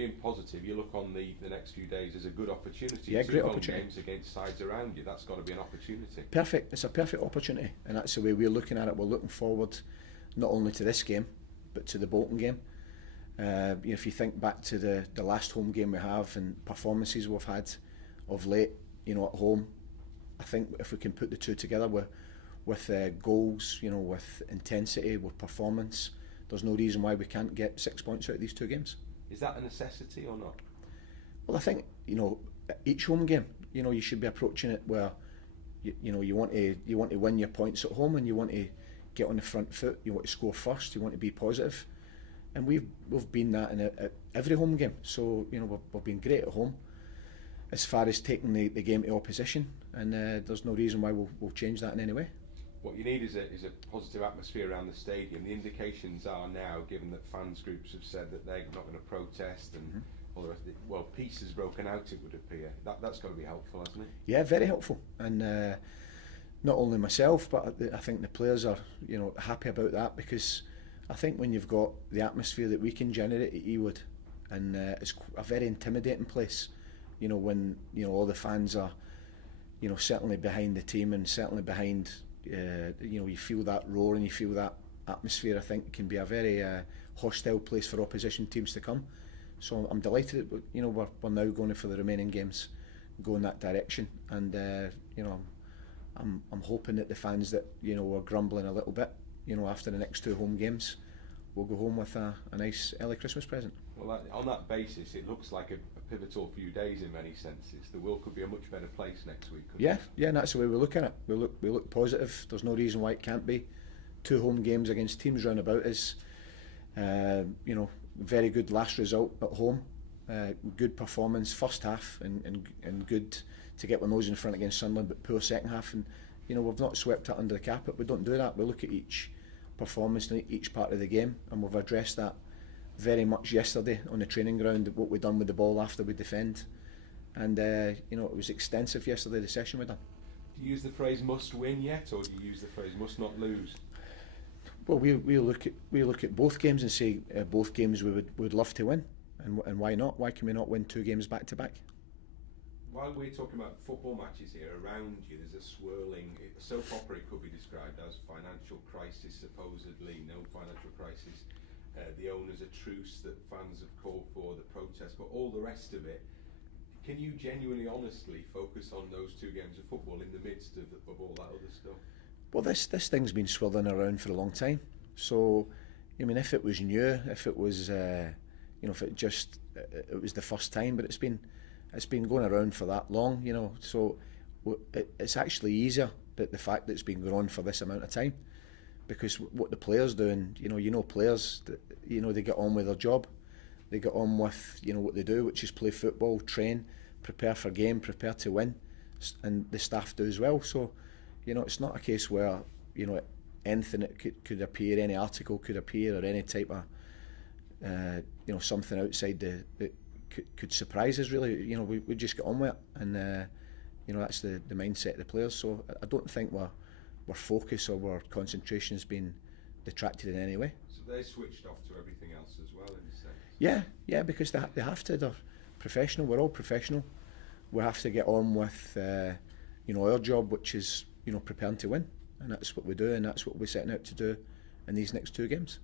being positive, you look on the next few days as a good opportunity. Yeah, great home opportunity. Games against sides around you, that's got to be an opportunity. Perfect. It's a perfect opportunity, and that's the way we're looking at it. We're looking forward not only to this game, but to the Bolton game. If you think back to the last home game we have and performances we've had of late, at home, I think if we can put the two together with goals, with intensity, with performance, there's no reason why we can't get 6 points out of these two games. Is that a necessity or not? Well, I think each home game, you should be approaching it where you want to win your points at home, and you want to get on the front foot. You want to score first. You want to be positive, and we've been that in every home game. So we've been great at home as far as taking the game to opposition, and there's no reason why we'll change that in any way. What you need is a positive atmosphere around the stadium. The indications are now, given that fans groups have said that they're not going to protest and all the rest of it, well, peace has broken out, it would appear. That's got to be helpful, hasn't it? Yeah, very helpful. And not only myself, but I think the players are happy about that, because I think when you've got the atmosphere that we can generate at Ewood, and it's a very intimidating place, when all the fans are certainly behind the team, and certainly behind you feel that roar and you feel that atmosphere. I think it can be a very hostile place for opposition teams to come. So I'm delighted that we're now going for the remaining games, go in that direction, and I'm hoping that the fans that were grumbling a little bit after the next two home games will go home with a nice early Christmas present. Well, on that basis, it looks like a pivotal few days in many senses. The world could be a much better place next week. Yeah, and that's the way we're looking at it. We look positive. There's no reason why it can't be. Two home games against teams round about us. Very good last result at home. Good performance first half, and good to get one nose in front against Sunderland, but poor second half. And we've not swept it under the carpet. We don't do that. We look at each performance and each part of the game, and we've addressed that very much yesterday on the training ground, what we've done with the ball after we defend. And it was extensive yesterday, the session we done. Do you use the phrase must win yet, or do you use the phrase must not lose? Well, we look at both games and say both games we would love to win, and why not? Why can we not win two games back to back? While we're talking about football matches here, around you there's a swirling, a soap opera it could be described as, financial crisis supposedly, no financial crisis, the owners a truce that fans have called for, the protest, but all the rest of it. Can you genuinely, honestly focus on those two games of football in the midst of all that other stuff? Well, this thing's been swirling around for a long time. So, if it was new, if it was, if it was the first time, but it's been going around for that long, So it's actually easier that the fact that it's been going on for this amount of time, because what the players do, and players, they get on with their job, they get on with what they do, which is play football, train, prepare for game, prepare to win, and the staff do as well. So. It's not a case where anything that could appear, any article could appear, or any type of something outside that could surprise us. Really, we just get on with it, and that's the mindset of the players. So I don't think our focus or our concentration has been detracted in any way. So they switched off to everything else as well, in a sense. Yeah, because they have to. They're professional. We're all professional. We have to get on with our job, which is preparing to win, and that's what we do, and that's what we're setting out to do in these next two games.